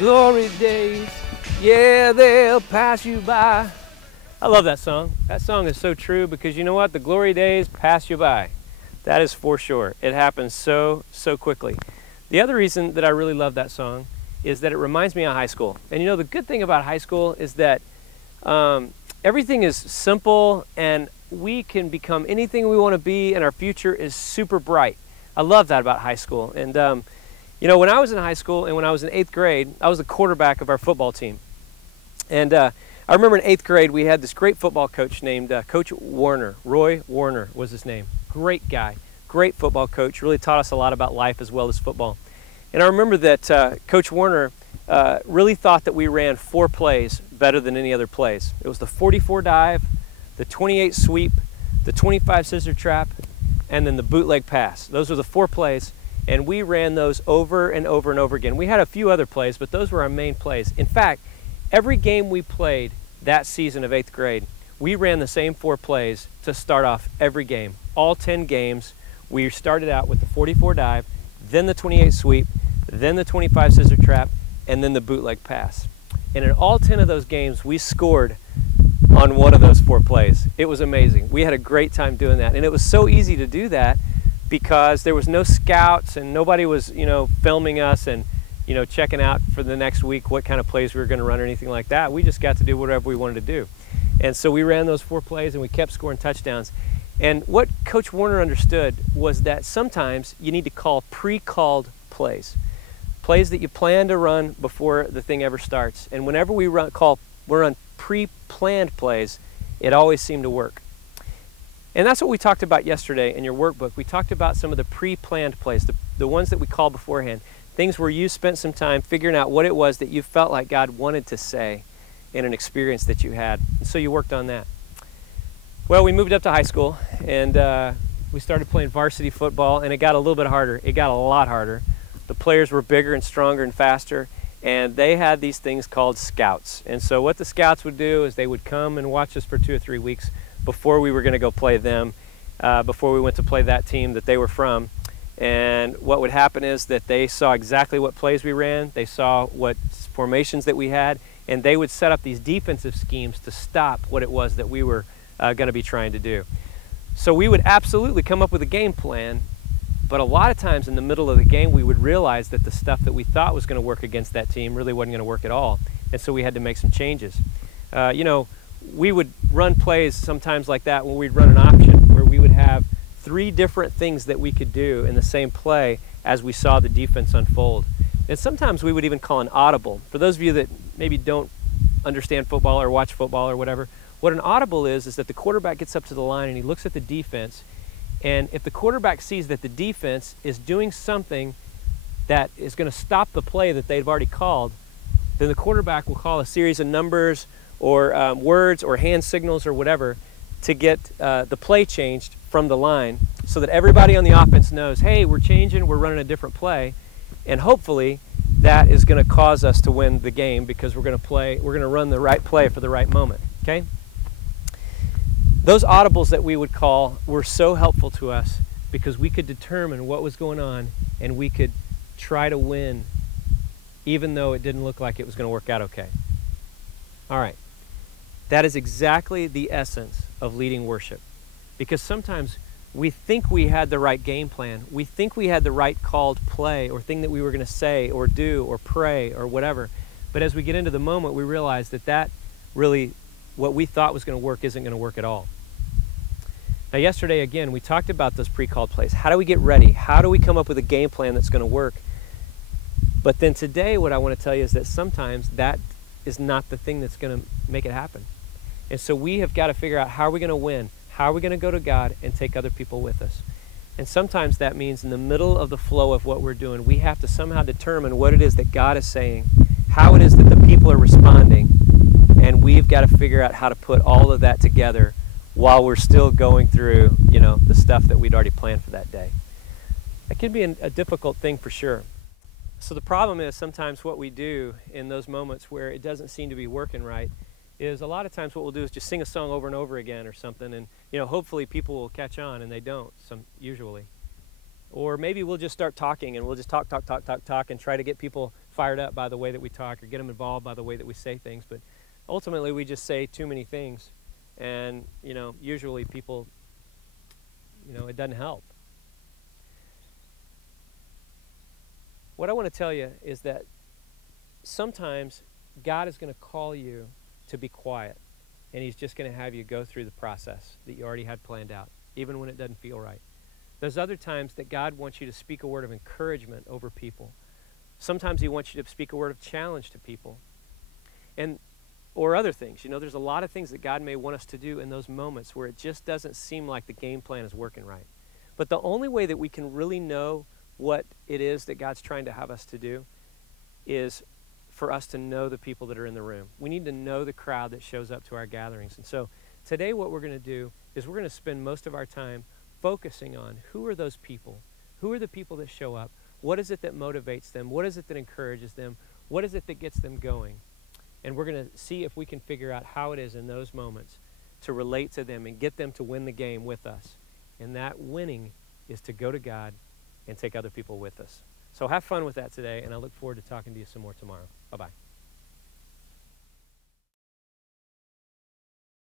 glory days, yeah, they'll pass you by. I love that song. That song is so true because you know what? The glory days pass you by. That is for sure. It happens so quickly. The other reason that I really love that song is that it reminds me of high school. And you know, the good thing about high school is that everything is simple and we can become anything we want to be, and our future is super bright. I love that about high school. And you know, when I was in high school and when I was in 8th grade, I was the quarterback of our football team. And I remember in 8th grade, we had this great football coach named Coach Warner. Roy Warner was his name. Great guy, great football coach, really taught us a lot about life as well as football. And I remember that Coach Warner really thought that we ran 4 plays better than any other plays. It was the 44 dive, the 28 sweep, the 25 scissor trap, and then the bootleg pass. Those were the 4 plays, and we ran those over and over and over again. We had a few other plays, but those were our main plays. In fact, every game we played that season of 8th grade, we ran the same 4 plays to start off every game. All 10 games, we started out with the 44 dive, then the 28 sweep, then the 25 scissor trap, and then the bootleg pass. And in all 10 of those games, we scored on one of those 4 plays. It was amazing. We had a great time doing that. And it was so easy to do that because there was no scouts and nobody was, you know, filming us and, you know, checking out for the next week what kind of plays we were going to run or anything like that. We just got to do whatever we wanted to do. And so we ran those 4 plays and we kept scoring touchdowns. And what Coach Warner understood was that sometimes you need to call pre-called plays. Plays that you plan to run before the thing ever starts. And whenever we run pre-planned plays, it always seemed to work. And that's what we talked about yesterday in your workbook. We talked about some of the pre-planned plays, the ones that we call beforehand, things where you spent some time figuring out what it was that you felt like God wanted to say in an experience that you had. And so you worked on that. Well, we moved up to high school and we started playing varsity football, and it got a little bit harder. It got a lot harder. The players were bigger and stronger and faster, and they had these things called scouts. And so what the scouts would do is they would come and watch us for 2 or 3 weeks before we were going to go play them, before we went to play that team that they were from. And what would happen is that they saw exactly what plays we ran, they saw what formations that we had, and they would set up these defensive schemes to stop what it was that we were going to be trying to do. So we would absolutely come up with a game plan, but a lot of times in the middle of the game we would realize that the stuff that we thought was going to work against that team really wasn't going to work at all, and so we had to make some changes. You know, we would run plays sometimes like that when we'd run an option where we would have 3 different things that we could do in the same play as we saw the defense unfold. And sometimes we would even call an audible. For those of you that maybe don't understand football or watch football or whatever, what an audible is that the quarterback gets up to the line and he looks at the defense, and if the quarterback sees that the defense is doing something that is going to stop the play that they've already called, then the quarterback will call a series of numbers or words or hand signals or whatever to get the play changed from the line so that everybody on the offense knows, hey, we're changing, we're running a different play, and hopefully that is going to cause us to win the game because we're going to run the right play for the right moment, okay? Those audibles that we would call were so helpful to us because we could determine what was going on and we could try to win even though it didn't look like it was going to work out okay. All right. That is exactly the essence of leading worship, because sometimes we think we had the right game plan. We think we had the right called play or thing that we were going to say or do or pray or whatever. But as we get into the moment, we realize that really what we thought was going to work isn't going to work at all. Now, yesterday, again, we talked about those pre-called plays. How do we get ready? How do we come up with a game plan that's going to work? But then today, what I want to tell you is that sometimes that is not the thing that's going to make it happen. And so we have got to figure out how are we going to win? How are we going to go to God and take other people with us? And sometimes that means in the middle of the flow of what we're doing, we have to somehow determine what it is that God is saying, how it is that the people are responding, and we've got to figure out how to put all of that together while we're still going through, you know, the stuff that we'd already planned for that day. That can be a difficult thing for sure. So the problem is sometimes what we do in those moments where it doesn't seem to be working right is a lot of times what we'll do is just sing a song over and over again or something, and you know, hopefully people will catch on, and they don't usually. Or maybe we'll just start talking and we'll just talk and try to get people fired up by the way that we talk or get them involved by the way that we say things. But ultimately, we just say too many things. And, usually people, it doesn't help. What I want to tell you is that sometimes God is going to call you to be quiet. And he's just going to have you go through the process that you already had planned out, even when it doesn't feel right. There's other times that God wants you to speak a word of encouragement over people. Sometimes he wants you to speak a word of challenge to people. Or other things. There's a lot of things that God may want us to do in those moments where it just doesn't seem like the game plan is working right. But the only way that we can really know what it is that God's trying to have us to do is for us to know the people that are in the room. We need to know the crowd that shows up to our gatherings. And so today what we're going to do is we're going to spend most of our time focusing on who are those people? Who are the people that show up? What is it that motivates them? What is it that encourages them? What is it that gets them going? And we're going to see if we can figure out how it is in those moments to relate to them and get them to win the game with us. And that winning is to go to God and take other people with us. So have fun with that today, and I look forward to talking to you some more tomorrow. Bye-bye.